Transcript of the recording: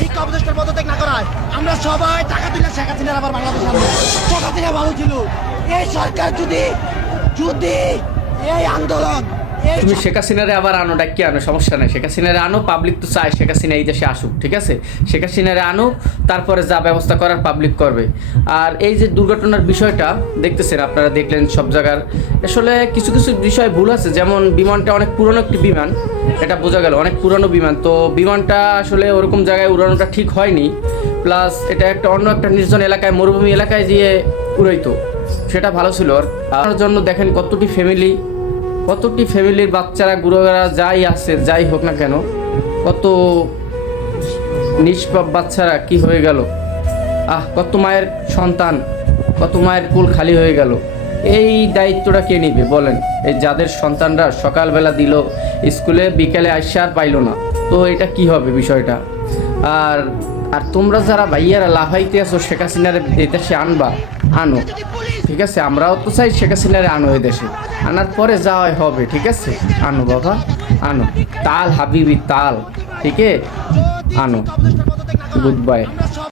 শিক্ষা উপদেষ্টার পদত্যাগ না করায় আমরা সবাই টাকা তুলে শেখ হাসিনার আবার বাংলাদেশ শেখ হাসিনা ভালো ছিল। এই সরকার যদি যদি এই আন্দোলন তুমি শেখ হাসিনারে আবার আনো ডাকি আনো সমস্যা নাই। শেখ হাসিনারে আনো পাবলিক তো চায় শেখ হাসিনা এই দেশে আসুক ঠিক আছে? শেখ হাসিনারে আনো তারপরে যা ব্যবস্থা করার পাবলিক করবে। আর এই যে দুর্ঘটনার বিষয়টা দেখতেছেন আপনারা দেখলেন সব জায়গার। আসলে কিছু কিছু বিষয় ভুল আছে যেমন বিমানটা অনেক পুরনো একটি বিমান এটা বোঝা গেল অনেক পুরনো বিমান। তো বিমানটা আসলে ওরকম জায়গায় উড়ানোটা ঠিক হয়নি। প্লাস এটা একটা অন্য একটা নির্জন এলাকায় মরুভূমি এলাকায় গিয়ে উড়াইতো। সেটা ভালো ছিল। আর জন্য দেখেন কতটি ফ্যামিলি কতটি ফ্যামিলির বাচ্চারা গুরুগারা যাই আছে, যাই হোক না কেন, কত নিষ্পাপ বাচ্চারা কি হয়ে গেল। আহ, কত মায়ের সন্তান, কত মায়ের কুল খালি হয়ে গেল। এই দায়িত্বটা কে নিবে বলেন? এই যাদের সন্তানরা সকালবেলা দিল, স্কুলে বিকেলে আসছে আর পাইলো না। তো এটা কি হবে বিষয়টা? আর আর তোমরা যারা ভাইয়ারা লাফাইতে আছো, শেখ হাসিনার দেশে আনবা, আনো। ঠিক আছে? আমরাও তো চাই শেখ হাসিনারে আনো এই দেশে। আনার পরে যা হয় হবে, ঠিক আছে? আনো বাবা, আনো। তাল হাবিবি, তাল। ঠিক আনো। Good bye